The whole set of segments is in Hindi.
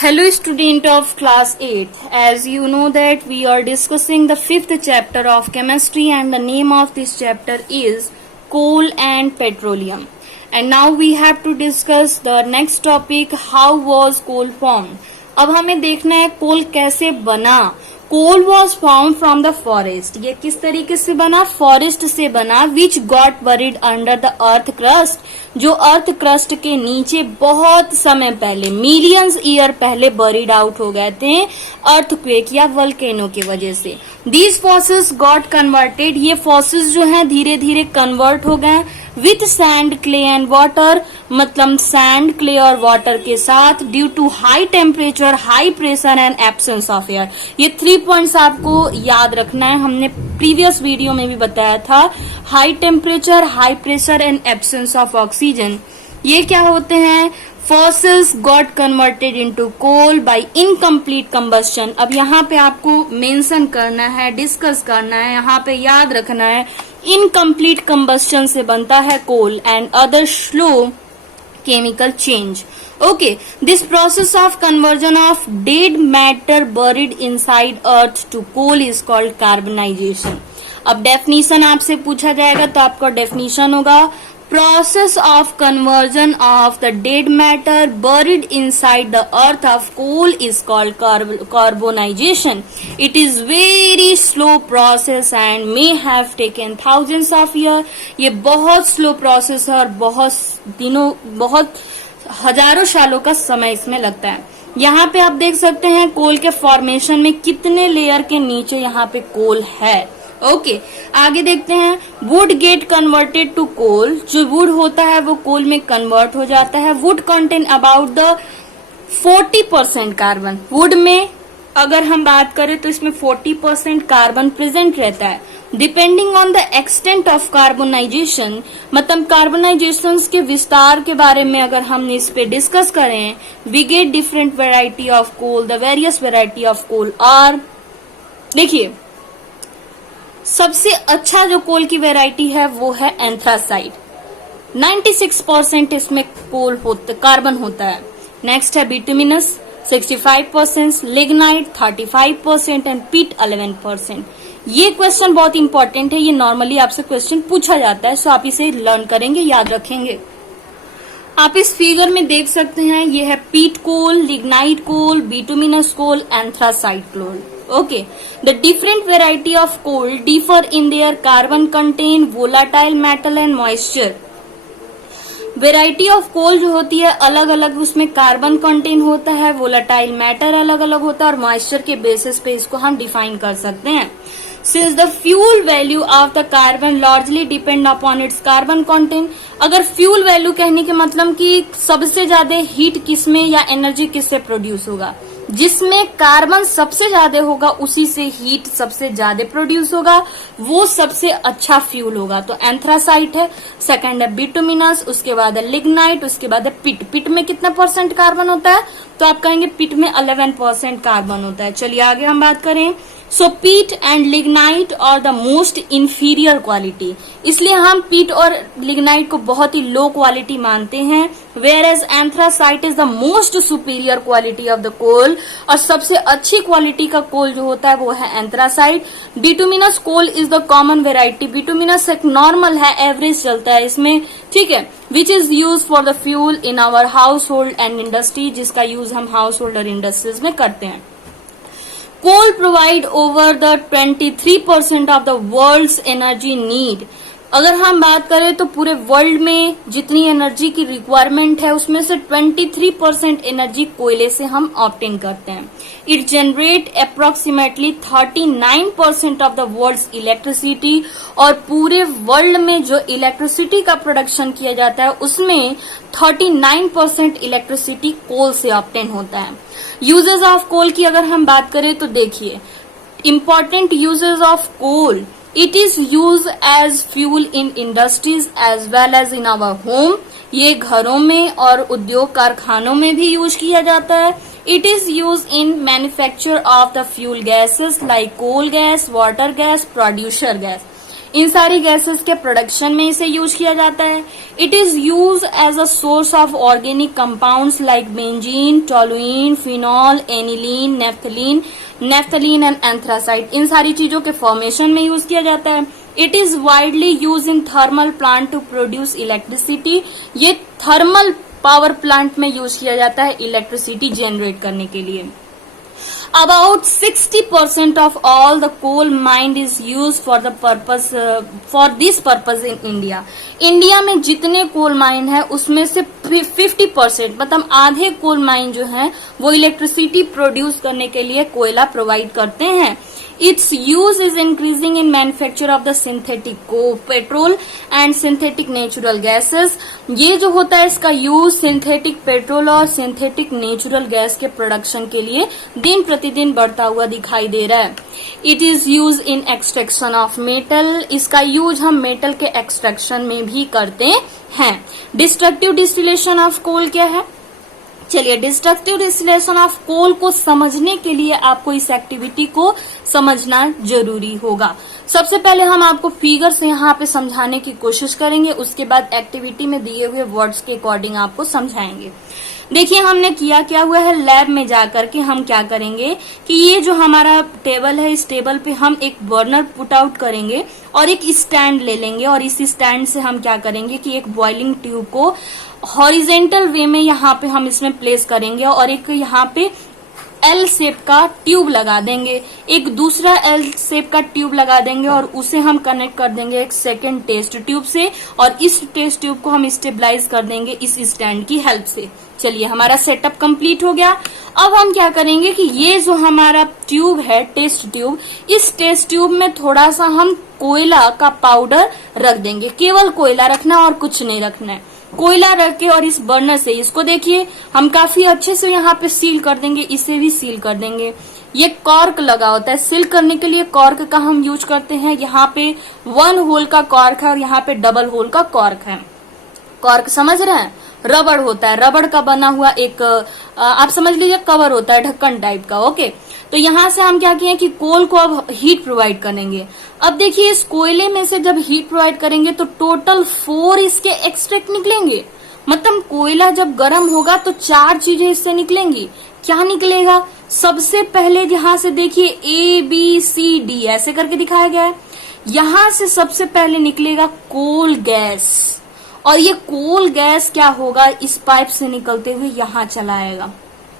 Hello student of class 8. As you know that we are discussing the fifth chapter of chemistry and the name of this chapter is coal and petroleum. And now we have to discuss the next topic, how was coal formed. अब हमें देखना है कोल कैसे बना. Coal was found from the forest. ये किस तरीके से बना? फॉरेस्ट से बना, which got buried under the earth crust, जो अर्थ क्रस्ट के नीचे बहुत समय पहले, मिलियंस ईयर पहले बरीड आउट हो गए थे अर्थक्वेक या वल्केनो की वजह से. These fossils got converted. ये फॉसिल्स जो हैं धीरे धीरे कन्वर्ट हो गए with sand, clay and water, मतलब सैंड, क्ले और वाटर के साथ, due to high temperature, high pressure and absence of air. ये 3 पॉइंट्स आपको याद रखना है, हमने प्रीवियस वीडियो में भी बताया था. High temperature, high pressure and absence of oxygen, ये क्या होते हैं? Fossils got converted into coal by incomplete combustion. अब यहाँ पे आपको मेंशन करना है, डिस्कस करना है, यहाँ पे याद रखना है, इनकम्प्लीट कंबस्शन से बनता है coal and other slow chemical change. Okay, this process of conversion of dead matter buried inside earth to coal is called carbonization. अब डेफिनेशन आपसे पूछा जाएगा तो आपका डेफिनेशन होगा, process of conversion of the dead matter buried inside the earth of coal is called carbonization. It is very slow process and may have taken thousands of years. ये बहुत slow process है और बहुत हजारों सालों का समय इसमें लगता है. यहाँ पे आप देख सकते हैं कोल के फॉर्मेशन में कितने लेयर के नीचे यहाँ पे कोल है. ओके, आगे देखते हैं. वुड गेट कन्वर्टेड टू कोल. जो वुड होता है वो कोल में कन्वर्ट हो जाता है. Would contain about the 40% carbon. Would में अगर हम बात करें तो इसमें 40% कार्बन प्रेजेंट रहता है. Depending on the extent of carbonisation, मतलब कार्बोनाइजेशन के विस्तार के बारे में अगर हम इस पे डिस्कस करें, we get different variety of coal. The various variety of coal are, देखिए सबसे अच्छा जो कोल की वेराइटी है वो है एंथ्रासाइट. 96% इसमें कार्बन होता है. नेक्स्ट है बिटुमिनस 65%, लिग्नाइट 35% एंड पिट 11%. ये क्वेश्चन बहुत इंपॉर्टेंट है, ये नॉर्मली आपसे क्वेश्चन पूछा जाता है, सो आप इसे लर्न करेंगे, याद रखेंगे. आप इस फिगर में देख सकते हैं, ये है peat coal, lignite coal, bituminous coal, anthracite coal. Okay, the different variety of coal differ in their carbon contain, volatile metal and moisture. Variety of coal जो होती है अलग अलग, उसमें कार्बन कंटेन होता है, वोलाटाइल मैटर अलग अलग होता है और मॉइस्चर के बेसिस पे इसको हम डिफाइन कर सकते हैं. Since the fuel value of the carbon largely depend upon its carbon content, अगर फ्यूल वैल्यू कहने के मतलब कि सबसे ज्यादा हीट किसमें या एनर्जी किससे प्रोड्यूस होगा, जिसमें कार्बन सबसे ज्यादा होगा उसी से हीट सबसे ज्यादा प्रोड्यूस होगा, वो सबसे अच्छा फ्यूल होगा. तो एंथ्रासाइट है, सेकंड है बिटुमिनस, उसके बाद है लिग्नाइट, उसके बाद है पिट. पिट में कितना % कार्बन होता है? तो आप कहेंगे पिट में 11% कार्बन होता है. चलिए आगे हम बात करें. So peat and lignite are the most inferior quality. इसलिए हम पीट और लिग्नाइट को बहुत ही लो क्वालिटी मानते हैं, whereas anthracite is the most superior quality of the coal. और सबसे अच्छी क्वालिटी का कोल जो होता है वो है anthracite. Bituminous coal is the common variety. Bituminous एक नॉर्मल है, एवरेज चलता है इसमें, ठीक है, which is use for the fuel in our household and industry, जिसका यूज हम हाउस होल्ड और इंडस्ट्रीज में करते हैं. Coal provide over the 23% of the world's energy need. अगर हम बात करें तो पूरे वर्ल्ड में जितनी एनर्जी की रिक्वायरमेंट है उसमें से 23% एनर्जी कोयले से हम ऑब्टेन करते हैं. It generate approximately 39% of the world's electricity. और पूरे वर्ल्ड में जो इलेक्ट्रिसिटी का प्रोडक्शन किया जाता है उसमें 39% इलेक्ट्रिसिटी कोल से ऑब्टेन होता है. यूजेस ऑफ कोल की अगर हम बात करें तो देखिए, important uses of coal, it is use as fuel in industries as well as in our home. ये घरों में और उद्योग कारखानों में भी यूज किया जाता है. It is use in manufacture of the fuel gases like coal gas, water gas, producer gas. इन सारी गैसेस के प्रोडक्शन में इसे यूज किया जाता है। It is use as a source of organic compounds like benzene, toluene, phenol, aniline, naphthalene and anthracite. इन सारी चीजों के फॉर्मेशन में यूज किया जाता है। It is widely use in thermal plant to produce electricity. ये थर्मल पावर प्लांट में यूज किया जाता है इलेक्ट्रिसिटी जनरेट करने के लिए। About 60% of all the coal mined is used for this purpose in India. India में जितने कोल माइन है उसमें से 50% मतलब आधे कोल माइन जो है वो इलेक्ट्रिसिटी प्रोड्यूस करने के लिए कोयला प्रोवाइड करते हैं। Its use is increasing in manufacture of the synthetic petrol and synthetic natural gases. ये जो होता है इसका यूज सिंथेटिक पेट्रोल और सिंथेटिक नेचुरल गैस के प्रोडक्शन के लिए दिन प्रतिदिन बढ़ता हुआ दिखाई दे रहा है। It is use in extraction of metal. इसका यूज हम मेटल के एक्सट्रैक्शन में भी करते हैं। डिस्ट्रक्टिव डिस्टिलेशन ऑफ कोल क्या है? चलिए, डिस्ट्रक्टिव डिस्टिलेशन ऑफ कोल को समझने के लिए आपको इस एक्टिविटी को समझना जरूरी होगा। सबसे पहले हम आपको फिगर से यहाँ पे समझाने की कोशिश करेंगे, उसके बाद एक्टिविटी में दिए हुए वर्ड्स के अकॉर्डिंग आपको समझाएंगे। देखिए हमने किया क्या हुआ है, लैब में जाकर के हम क्या करेंगे कि ये जो हमारा टेबल है, इस टेबल पे हम एक बर्नर पुट आउट करेंगे और एक स्टैंड ले लेंगे और इस स्टैंड से हम क्या करेंगे कि एक बॉइलिंग ट्यूब को हॉरिजेंटल वे में यहाँ पे हम इसमें प्लेस करेंगे और एक यहाँ पे एल शेप का ट्यूब लगा देंगे, एक दूसरा एल शेप का ट्यूब लगा देंगे और उसे हम कनेक्ट कर देंगे एक सेकेंड टेस्ट ट्यूब से और इस टेस्ट ट्यूब को हम स्टेबलाइज कर देंगे इस स्टैंड की हेल्प से। चलिए, हमारा सेटअप कंप्लीट हो गया। अब हम क्या करेंगे कि ये जो हमारा ट्यूब है, टेस्ट ट्यूब, इस टेस्ट ट्यूब में थोड़ा सा हम कोयला का पाउडर रख देंगे। केवल कोयला रखना और कुछ नहीं रखना है। कोयला रख के और इस बर्नर से इसको देखिए हम काफी अच्छे से यहाँ पे सील कर देंगे, इसे भी सील कर देंगे। ये कॉर्क लगा होता है, सील करने के लिए कॉर्क का हम यूज करते हैं। यहाँ पे 1 होल का कॉर्क है और यहाँ पे डबल होल का कॉर्क है। कॉर्क समझ रहे हैं? रबड़ होता है, रबड़ का बना हुआ एक आप समझ लीजिए कवर होता है ढक्कन टाइप का। ओके, तो यहाँ से हम क्या किए कि कोल को अब हीट प्रोवाइड करेंगे। अब देखिए इस कोयले में से जब हीट प्रोवाइड करेंगे तो टोटल 4 इसके एक्सट्रैक्ट निकलेंगे। मतलब कोयला जब गर्म होगा तो 4 चीजें इससे निकलेंगी। क्या निकलेगा? सबसे पहले यहाँ से देखिए ABCD ऐसे करके दिखाया गया है। यहाँ से सबसे पहले निकलेगा कोल गैस और ये कोल गैस क्या होगा, इस पाइप से निकलते हुए यहाँ चला आएगा।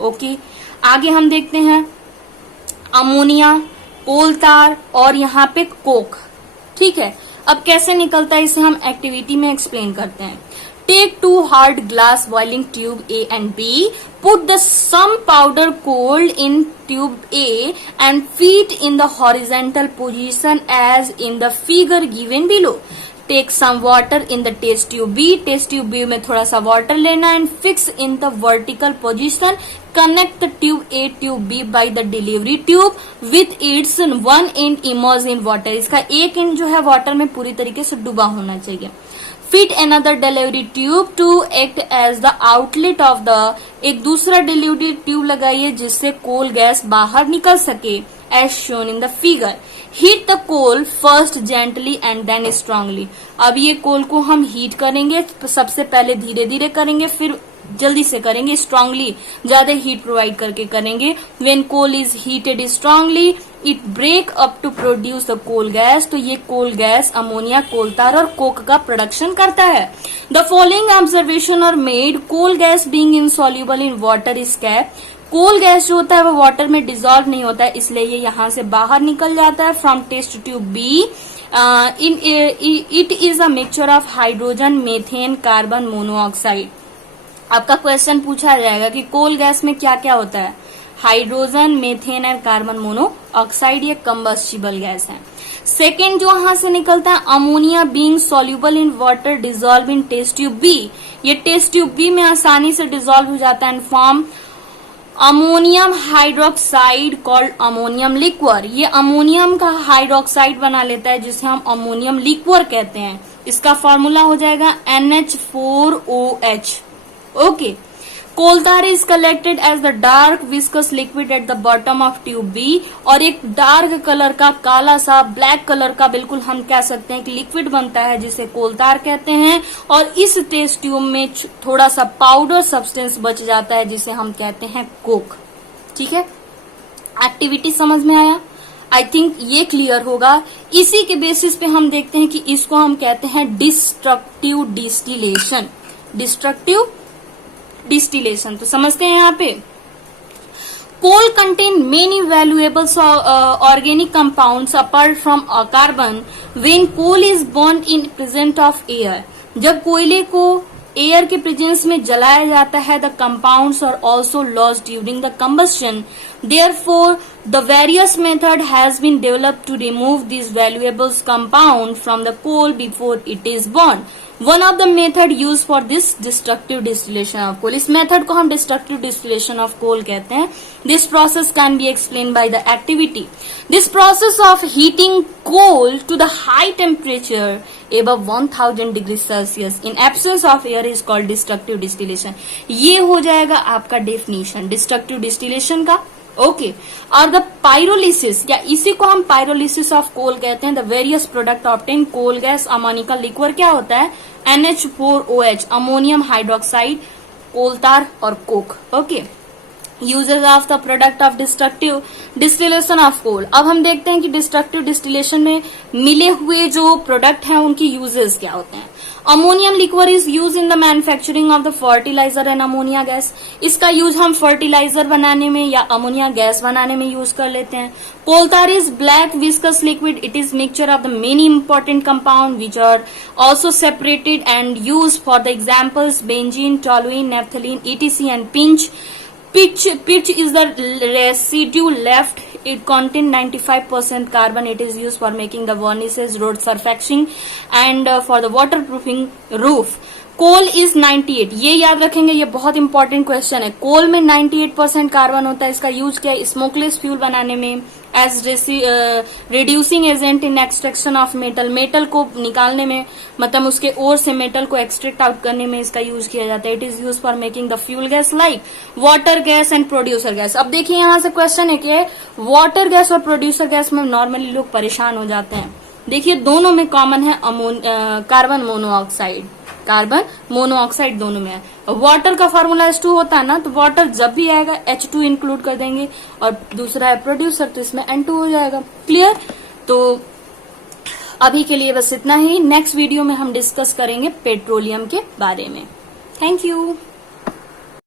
ओके, आगे हम देखते हैं अमोनिया, कोल तार और यहाँ पे कोक। ठीक है, अब कैसे निकलता है इसे हम एक्टिविटी में एक्सप्लेन करते हैं। Take 2 hard glass boiling tube A and B, put the some powder coal in tube A and feed in the horizontal position as in the figure given below. Take some water in the test tube B. Test tube B में थोड़ा सा वाटर लेना and fix in the vertical position. Connect the tube A tube B by the delivery tube with its one end immersed in water. इसका एक end जो है वाटर में पूरी तरीके से डूबा होना चाहिए। Fit another delivery tube to act as the outlet of the, एक दूसरा delivery tube लगाइए जिससे कोल गैस बाहर निकल सके as shown in the figure. Heat the coal first gently and then strongly. अब ये कोल को हम हीट करेंगे, सबसे पहले धीरे धीरे करेंगे, फिर जल्दी से करेंगे, स्ट्रांगली ज्यादा हीट प्रोवाइड करके करेंगे। When coal is heated strongly, it break up to produce the coal gas. तो ये कोल गैस अमोनिया, कोल तार और कोक का प्रोडक्शन करता है। The following observation are made. Coal gas being insoluble in water is kept. Coal gas जो होता है वो वाटर में डिजोल्व नहीं होता है, इसलिए ये यहाँ से बाहर निकल जाता है from test tube B. It is a mixture of hydrogen, methane, carbon monoxide. आपका क्वेश्चन पूछा जाएगा कि कोल गैस में क्या क्या होता है। हाइड्रोजन, मीथेन और कार्बन मोनोऑक्साइड ये कंबस्टिबल गैस है। सेकेंड जो यहाँ से निकलता है ammonia being soluble in water dissolve in test tube B. ये टेस्ट ट्यूब बी में आसानी से डिजोल्व हो जाता है and form ammonium hydroxide called ammonium liquor. ये अमोनियम का हाइड्रोक्साइड बना लेता है जिसे हम अमोनियम लिक्वर कहते हैं। इसका फॉर्मूला हो जाएगा NH4OH। Okay, coal tar is collected as the dark viscous liquid at the bottom of tube B, और एक डार्क कलर का, काला सा ब्लैक कलर का बिल्कुल हम कह सकते हैं कि लिक्विड बनता है जिसे कोल तार कहते हैं, और इस टेस्ट ट्यूब में थोड़ा सा पाउडर सब्सटेंस बच जाता है जिसे हम कहते हैं कोक। ठीक है, एक्टिविटी समझ में आया? आई थिंक ये क्लियर होगा। इसी के बेसिस पे हम देखते हैं कि इसको हम कहते हैं डिस्ट्रक्टिव डिस्टिलेशन। डिस्ट्रक्टिव डिस्टिलेशन तो समझते हैं यहाँ पे। Coal contain many valuable organic compounds apart from carbon when coal is burn in present of air. जब कोयले को एयर के प्रेजेंस में जलाया जाता है, the compounds are also lost during the combustion. Therefore, the various method has been developed to remove these valuable compound from the coal before it is burned. One of the method used for this destructive distillation of coal. इस method को हम destructive distillation of coal कहते हैं. This process can be explained by the activity. This process of heating coal to the high temperature above 1000 degrees Celsius in absence of air is called destructive distillation. ये हो जाएगा आपका definition destructive distillation का। ओके, और द पायरोलिसिस, या इसी को हम पायरोलिसिस ऑफ कोल कहते हैं, the various product obtain coal gas ammoniacal liquor क्या होता है, NH4OH ammonium hydroxide, coal tar और coke. Okay, uses of the product of destructive distillation of coal. अब हम देखते हैं कि डिस्ट्रक्टिव डिस्टिलेशन में मिले हुए जो प्रोडक्ट हैं उनकी यूजेस क्या होते हैं। Ammonium liquor is use in the manufacturing of the fertiliser and ammonia gas. इसका यूज हम फर्टिलाइजर बनाने में या अमोनिया गैस बनाने में यूज कर लेते हैं। Coal tar is black viscous liquid, it is mixture of the many important compound which are also separated and use for the examples benzene, toluene, naphthalene, ETC and pitch. Pitch is the residue left. It contains 95% carbon. It is used for making the varnishes, road surfacing, and for the waterproofing roof. Coal is 98, ये याद रखेंगे, ये बहुत इंपॉर्टेंट क्वेश्चन है। कोल में 98% कार्बन होता है। इसका यूज क्या है, स्मोकलेस फ्यूल बनाने में, as reducing agent in extraction of metal, metal को निकालने में, मतलब उसके ओर से मेटल को एक्सट्रैक्ट आउट करने में इसका यूज किया जाता है। It is use for making the fuel gas like water gas and producer gas. अब देखिए यहाँ से क्वेश्चन है कि वाटर गैस और प्रोड्यूसर गैस में नॉर्मली लोग परेशान हो जाते हैं। देखिए दोनों में कॉमन है कार्बन मोनोऑक्साइड, कार्बन मोनोऑक्साइड दोनों में है। वाटर का फॉर्मूला H2 होता है ना, तो वाटर जब भी आएगा H2 इंक्लूड कर देंगे, और दूसरा है प्रोड्यूसर तो इसमें N2 हो जाएगा। क्लियर? तो अभी के लिए बस इतना ही। नेक्स्ट वीडियो में हम डिस्कस करेंगे पेट्रोलियम के बारे में। Thank you.